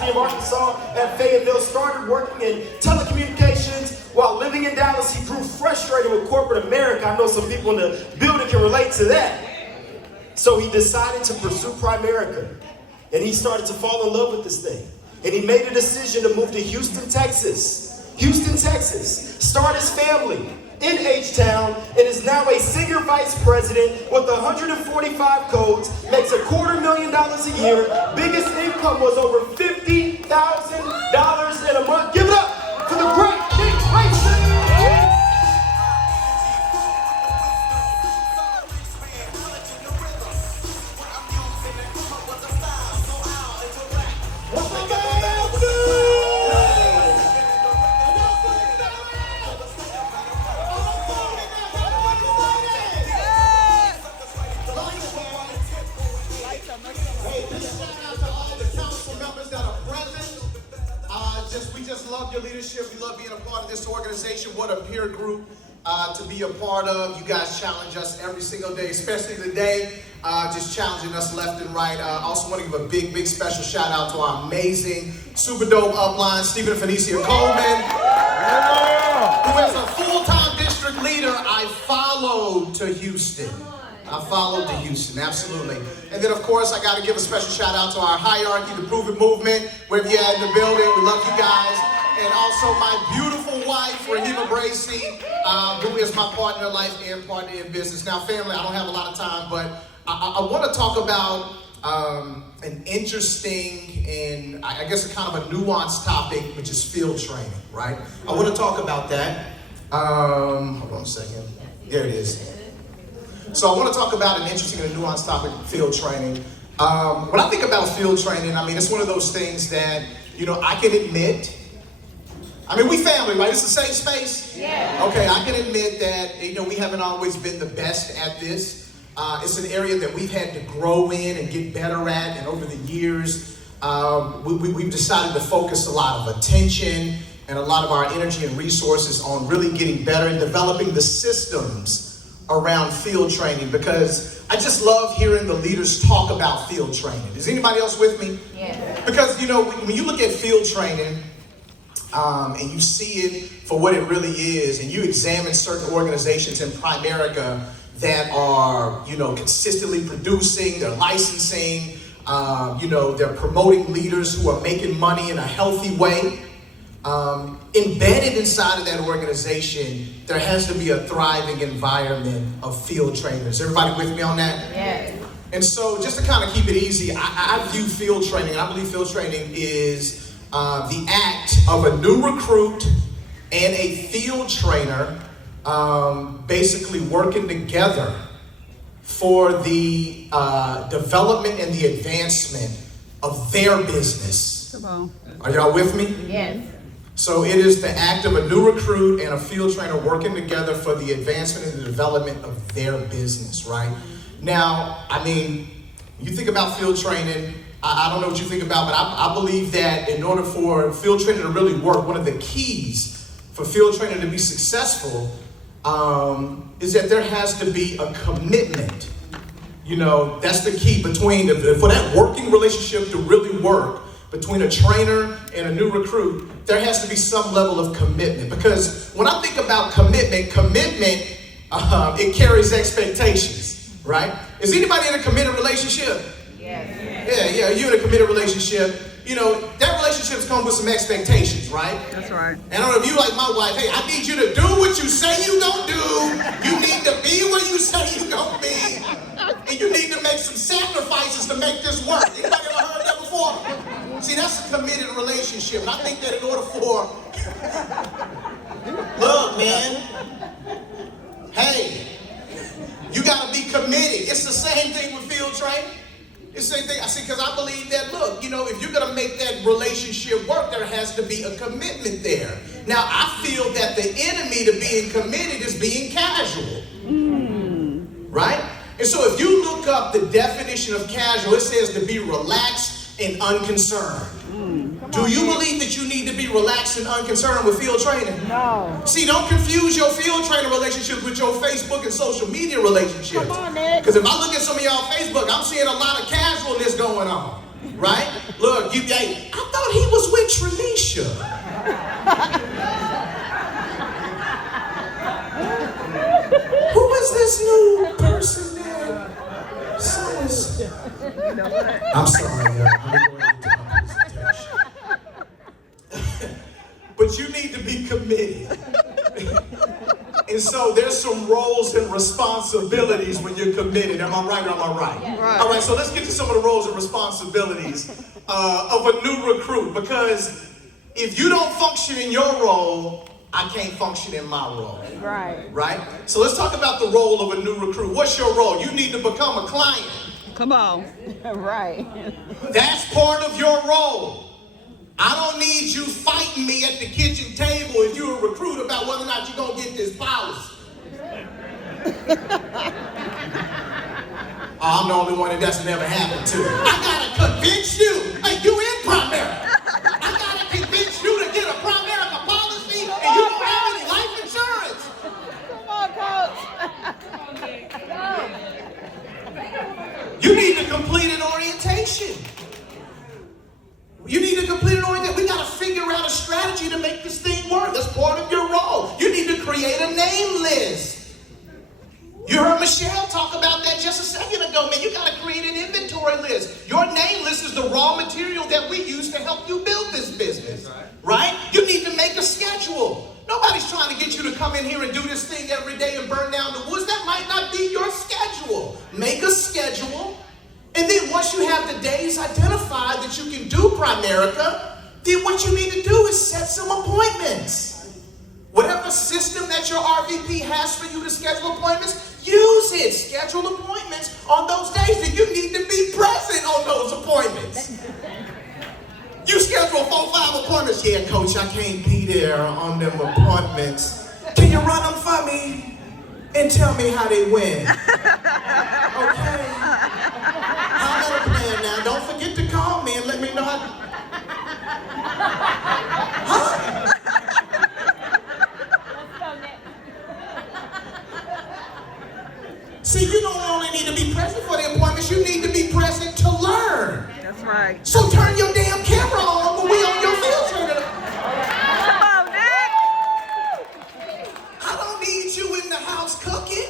University of Arkansas at Fayetteville, started working in telecommunications. While living in Dallas, he grew frustrated with corporate America. I know some people in the building can relate to that. So he decided to pursue Primerica. And he started to fall in love with this thing. And he made a decision to move to Houston, Texas. Houston, Texas. Start his family in H-Town, and is now a senior vice president with 145 codes, makes $250,000 a year. Biggest income was over $50,000 in a month. Give it up for the great Nick Grayson. We just love your leadership. We love being a part of this organization. What a peer group to be a part of. You guys challenge us every single day, especially today, just challenging us left and right. I also want to give a big special shout out to our amazing, super dope upline, Stephen and Phoenicia Coleman, who is a full-time district leader I followed to Houston. Absolutely. And then, of course, I got to give a special shout out to our hierarchy, the Prove It movement, wherever you're at in the building. We love you guys. And also my beautiful wife, Rahima Bracy, who is my partner in life and partner in business. Now, family, I don't have a lot of time, but I want to talk about an interesting and I guess a kind of a nuanced topic, which is field training, right? I want to talk about that. Hold on a second. There it is. So I want to talk about an interesting and nuanced topic, field training. When I think about field training, I mean, it's one of those things that, you know, I can admit. I mean, we family, right? It's the same space? Yeah. Okay, I can admit that, you know, we haven't always been the best at this. It's an area that we've had to grow in and get better at, and over the years, we've decided to focus a lot of attention and a lot of our energy and resources on really getting better and developing the systems around field training, because I just love hearing the leaders talk about field training. Is anybody else with me? Yeah. Because, you know, when you look at field training and you see it for what it really is, and you examine certain organizations in Primerica that are, you know, consistently producing, they're licensing, you know, they're promoting leaders who are making money in a healthy way. Embedded inside of that organization, there has to be a thriving environment of field trainers. Everybody with me on that? Yeah. And so just to kind of keep it easy, I view field training, and I believe field training is the act of a new recruit and a field trainer basically working together for the development and the advancement of their business. Come on. Are y'all with me? Yes. So it is the act of a new recruit and a field trainer working together for the advancement and the development of their business, right? Now, I mean, you think about field training, I don't know what you think about, but I believe that in order for field training to really work, one of the keys for field training to be successful is that there has to be a commitment. You know, that's the key between, for that working relationship to really work, between a trainer and a new recruit, there has to be some level of commitment. Because when I think about commitment, it carries expectations, right? Is anybody in a committed relationship? Yes. Yeah, you're in a committed relationship. You know, that relationship's come with some expectations, right? That's right. And I don't know if you like my wife, hey, I need you to do what you say you gonna do. You need to be where you say you gonna be. And you need to make some sacrifices to make this work. Anybody ever heard that before? See, that's a committed relationship. And I think that in order for, look, man, hey, you gotta be committed. It's the same thing with field training. It's the same thing. I see, because I believe that, look, you know, if you're gonna make that relationship work, there has to be a commitment there. Now, I feel that the enemy to being committed is being casual, right? And so if you look up the definition of casual, it says to be relaxed and unconcerned. Do you believe that you need to be relaxed and unconcerned with field training? No. See, don't confuse your field training relationship with your Facebook and social media relationships. Come on, Nick. Because if I look at some of y'all Facebook, I'm seeing a lot of casualness going on. Right? Look, I thought he was with Trenisha. Who is this new person there? Sis. I'm sorry, y'all. I'm going into my presentation. But you need to be committed. And so there's some roles and responsibilities when you're committed. Am I right or am I right? Right. All right, so let's get to some of the roles and responsibilities of a new recruit. Because if you don't function in your role, I can't function in my role. Right. Right? So let's talk about the role of a new recruit. What's your role? You need to become a client. Come on. Right. That's part of your role. I don't need you fighting me at the kitchen table if you're a recruit about whether or not you're going to get this policy. I'm the only one that's never happened to. I got to convince you. Hey, you in Primerica. I got to convince you to get a Primerica policy and you don't have any life insurance. Come on, Coach. You need to complete an orientation. You need to complete an orientation. We got to figure out a strategy to make this thing work. That's part of your role. You need to create a name list. You heard Michelle talk about that just a second ago. Man, you got to create an inventory list. Your name list is the raw material that we use to help you build this business. Right? You need to make a schedule. Nobody's trying to get you to come in here and do this thing every day and burn down the woods. That might not be your schedule. Make a schedule. And then once you have the days identified that you can do Primerica, then what you need to do is set some appointments. Whatever system that your RVP has for you to schedule appointments, use it. Schedule appointments on those days that you need to be present on those appointments. You schedule 4-5 appointments. Yeah, Coach, I can't be there on them appointments. Can you run them for me and tell me how they went? Okay. I'm on a plan now. Don't forget to call me and let me know how. Huh? See, you don't only need to be present for the appointments, you need to be present to learn. That's right. So turn your damn camera on when we on your field trip. Come on, Nick. I don't need you in the house cooking.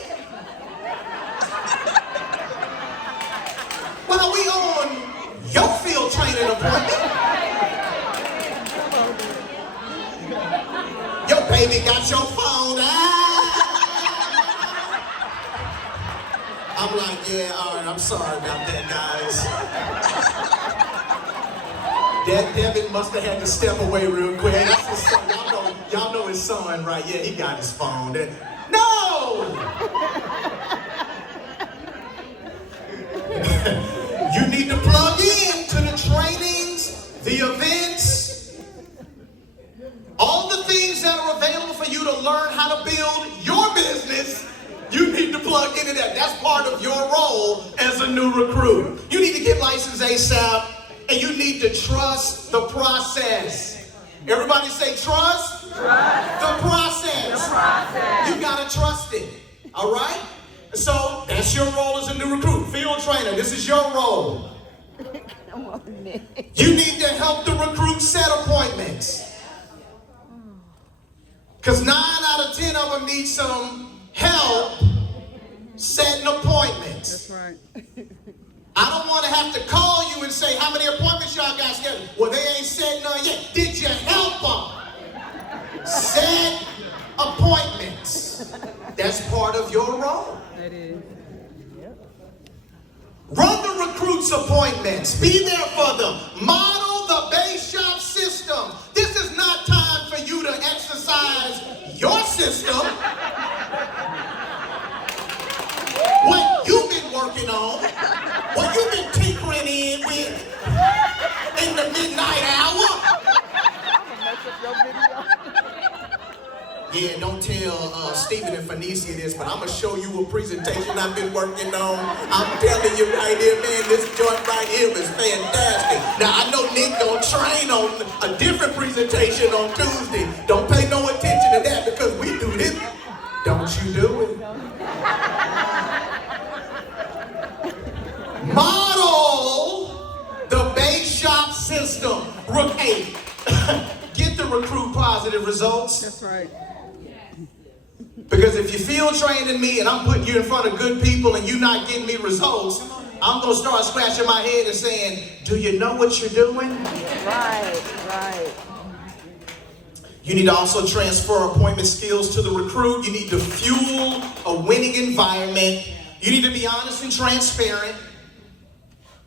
While we on your field training appointment. Your baby got your phone. I'm like, yeah, all right, I'm sorry about that, guys. Devin must have had to step away real quick. That's his son. Y'all know his son, right? Yeah, he got his phone. No! You need to plug in to the trainings, the events, all the things that are available for you to learn how to build your business. You need to plug into that. That's part of your role as a new recruit. You need to get licensed ASAP, and you need to trust the process. Everybody say trust? Trust. The process. The process. You gotta trust it. All right? So that's your role as a new recruit. Field trainer, this is your role. Come on, Nick. You need to help the recruit set appointments. Because 9 out of 10 of them need some help setting appointments. That's right. I don't want to have to call you and say, how many appointments y'all got scheduled? Well, they ain't set none yet. Did you help them? Set appointments. That's part of your role. That is. Run the recruits' appointments. Be there for them. Model the base shop system. This is not time for you to exercise your system. What you've been working on, what you've been tinkering in with in the midnight hour. Yeah, don't tell Stephen and Phoenicia this, but I'm going to show you a presentation I've been working on. I'm telling you right here, man, this joint right here is fantastic. Now, I know Nick going to train on a different presentation on Tuesday. Don't pay no attention to that because we do this. Don't you do it. Model the positive results. That's right. Because if you field training me and I'm putting you in front of good people and you're not getting me results, I'm going to start scratching my head and saying, do you know what you're doing? Right, right. You need to also transfer appointment skills to the recruit. You need to fuel a winning environment. You need to be honest and transparent.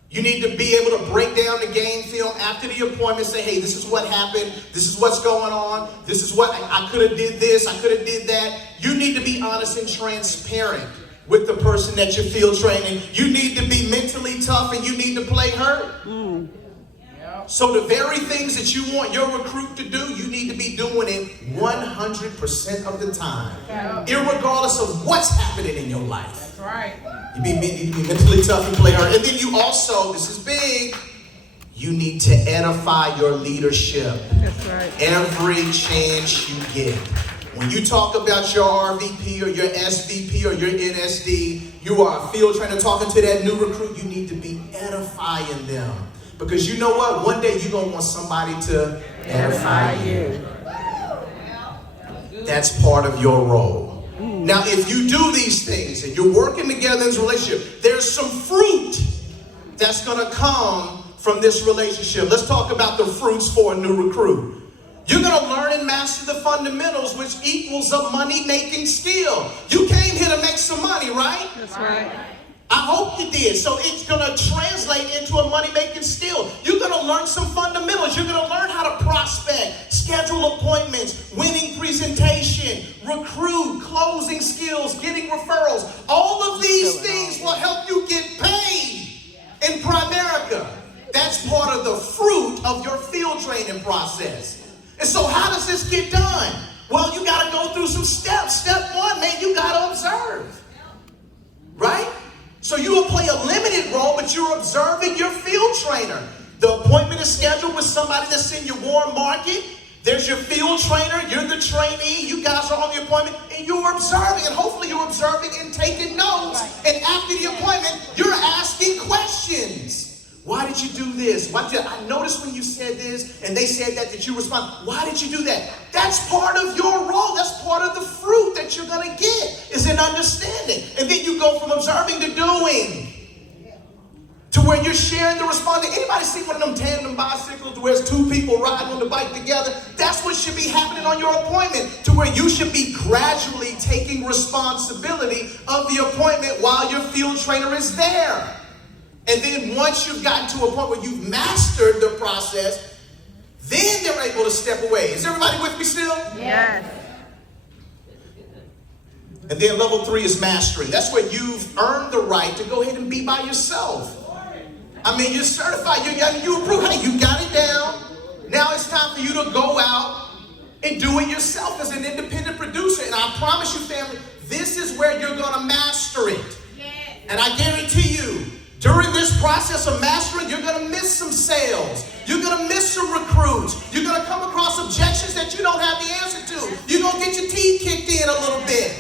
You need to be able to break down the game film after the appointment, say, hey, this is what happened, this is what's going on, this is what I could have did this, I could have did that. You need to be honest and transparent with the person that you're field training. You need to be mentally tough and you need to play hurt. So the very things that you want your recruit to do, you need to be doing it 100% of the time, irregardless of what's happening in your life. That's right. You need to be mentally tough and play hard. And then you also, this is big, you need to edify your leadership. That's right. Every chance you get. When you talk about your RVP or your SVP or your NSD, you are a field trainer talking to that new recruit, you need to be edifying them. Because you know what? One day you're going to want somebody to edify you. That's part of your role. Now, if you do these things and you're working together in this relationship, there's some fruit that's going to come from this relationship. Let's talk about the fruits for a new recruit. You're going to learn and master the fundamentals, which equals a money-making skill. You came here to make some money, right? That's right. I hope you did. So it's going to translate into a money-making skill. You're going to learn some fundamentals. You're going to learn how to prospect, schedule appointments, winning presentation, recruit, closing skills, getting referrals. All of these things will help you get paid in Primerica. That's part of the fruit of your field training process. And so how does this get done? Well, you got to go through some steps. Step one, man, you got to observe. Right? So you will play a limited role, but you're observing your field trainer. The appointment is scheduled with somebody that's in your warm market. There's your field trainer. You're the trainee. You guys are on the appointment, and you're observing. And hopefully you're observing and taking notes. And after the appointment, you're asking questions. Why did you do this? I noticed when you said this and they said that you respond. Why did you do that? That's part of your role. That's part of the fruit that you're going to get is an understanding. And then you go from observing to doing to where you're sharing the responding. Anybody see one of them tandem bicycles where it's two people riding on the bike together? That's what should be happening on your appointment, to where you should be gradually taking responsibility of the appointment while your field trainer is there. And then once you've gotten to a point where you've mastered the process, then they're able to step away. Is everybody with me still? Yes. And then level 3 is mastering. That's where you've earned the right to go ahead and be by yourself. I mean, you're certified, you approved, hey, you got it down. Now it's time for you to go out and do it yourself as an independent producer. And I promise you, family, this is where you're going to master it. And I guarantee you, during this process of mastering, you're going to miss some sales. You're going to miss some recruits. You're going to come across objections that you don't have the answer to. You're going to get your teeth kicked in a little bit.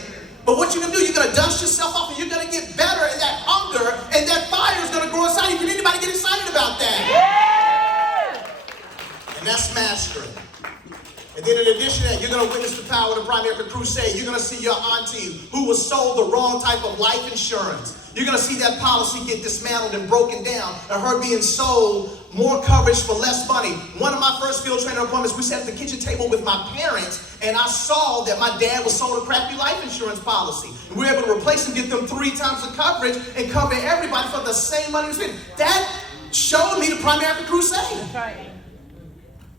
But what you're going to do, you're going to dust yourself off and you're going to get better, and that hunger and that fire is going to grow inside you. Can anybody get excited about that? Yeah! And that's mastering. And then in addition to that, you're going to witness the power of the Primerica Crusade. You're going to see your auntie who was sold the wrong type of life insurance. You're going to see that policy get dismantled and broken down, and her being sold more coverage for less money. One of my first field trainer appointments, we sat at the kitchen table with my parents, and I saw that my dad was sold a crappy life insurance policy. And we were able to replace and get them 3 times the coverage and cover everybody for the same money we spent. That showed me the Primerica Crusade. That's right.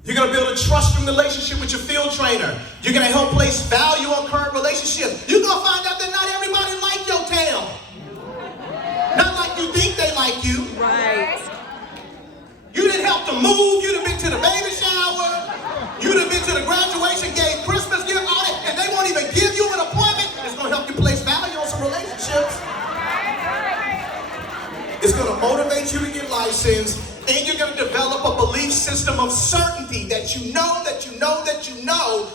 You're going to build a trusting relationship with your field trainer. You're going to help place value on current relationships. You're going to find out that not everybody like your tail. Not like you think they like you. Right. You didn't help them move. You'd have been to the baby shower. You'd have been to the graduation, gave Christmas gift, all that, and they won't even give you an appointment. It's going to help you place value on some relationships. It's going to motivate you to get licensed, and you're going to develop a belief system of certainty that you know that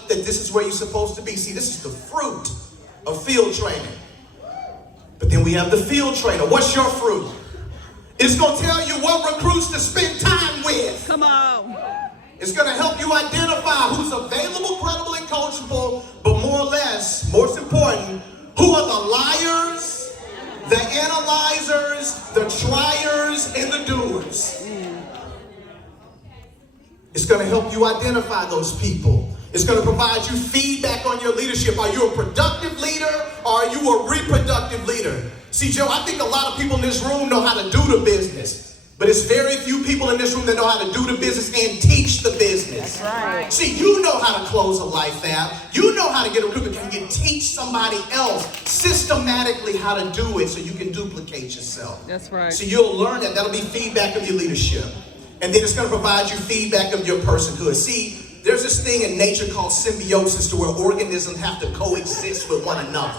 this is where you're supposed to be. See, this is the fruit of field training. But then we have the field trainer. What's your fruit? It's going to tell you what recruits to spend time with. Come on. It's going to help you identify who's available, credible, and coachable, but more or less, most important, who are the liars, the analyzers, the triers, and the doers. It's going to help you identify those people. It's going to provide you feedback on your leadership. Are you a productive leader or are you a reproductive leader? See, Joe, I think a lot of people in this room know how to do the business. But it's very few people in this room that know how to do the business and teach the business. That's right. See, you know how to close a life app. You know how to get a recruitment. Can you teach somebody else systematically how to do it so you can duplicate yourself? That's right. So you'll learn that. That'll be feedback of your leadership. And then it's going to provide you feedback of your personhood. See, there's this thing in nature called symbiosis to where organisms have to coexist with one another.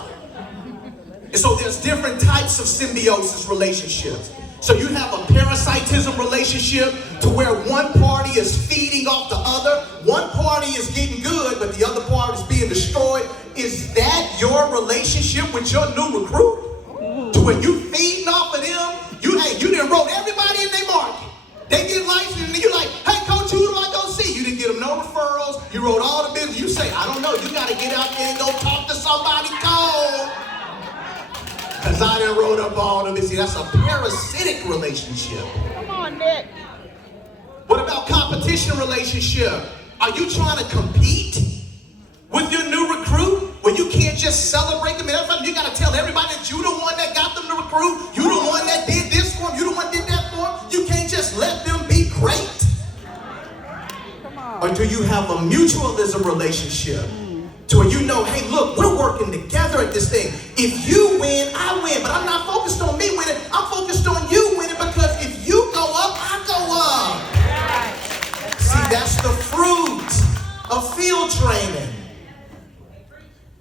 And so there's different types of symbiosis relationships. So you have a parasitism relationship to where one party is feeding off the other. One party is getting good, but the other party is being destroyed. Is that your relationship with your new recruit? To where you feeding off of them? You done wrote everybody in their market. They get licensed and you're like, hey coach, who do I go see? You didn't get them no referrals. You wrote all the business. You say, I don't know. You got to get out there and go talk to somebody cold. Because I done wrote up all of this. See, that's a parasitic relationship. Come on, Nick. What about competition relationship? Are you trying to compete with your new recruit? Where you can't just celebrate them and everything. You got to tell everybody that you the one that got them to recruit. You the one that did this for them. You the one that did that for them. You can't just let them be great. Come on. Or do you have a mutualism relationship? To where you know, hey, look, we're working together at this thing. If you win, I win. But I'm not focused on me winning. I'm focused on you winning because if you go up, I go up. See, that's the fruit of field training.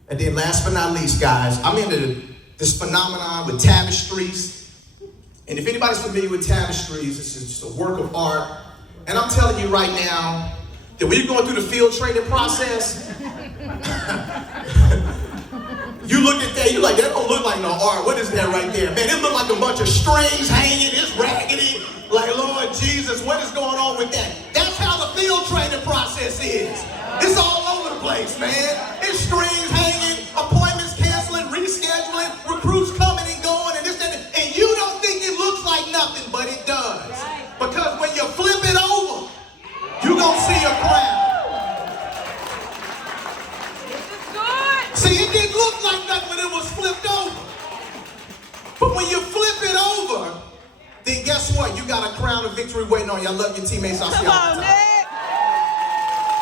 And then last but not least, guys, I'm into this phenomenon with tapestries. And if anybody's familiar with tapestries, it's just a work of art. And I'm telling you right now that when you're going through the field training process, you look at that, you're like, that don't look like no art. What is that right there? Man, it look like a bunch of strings hanging. It's raggedy. Like, Lord Jesus, what is going on with that? That's how the field training process is. It's all over the place, man. It's strings hanging, appointments canceling, rescheduling, recruits coming and going, and this and that. And you don't think it looks like nothing, but it does. Because when you flip it over, you're going to see a crowd. See, it didn't look like nothing when it was flipped over. But when you flip it over, then guess what? You got a crown of victory waiting on you. I love your teammates. I'll see y'all.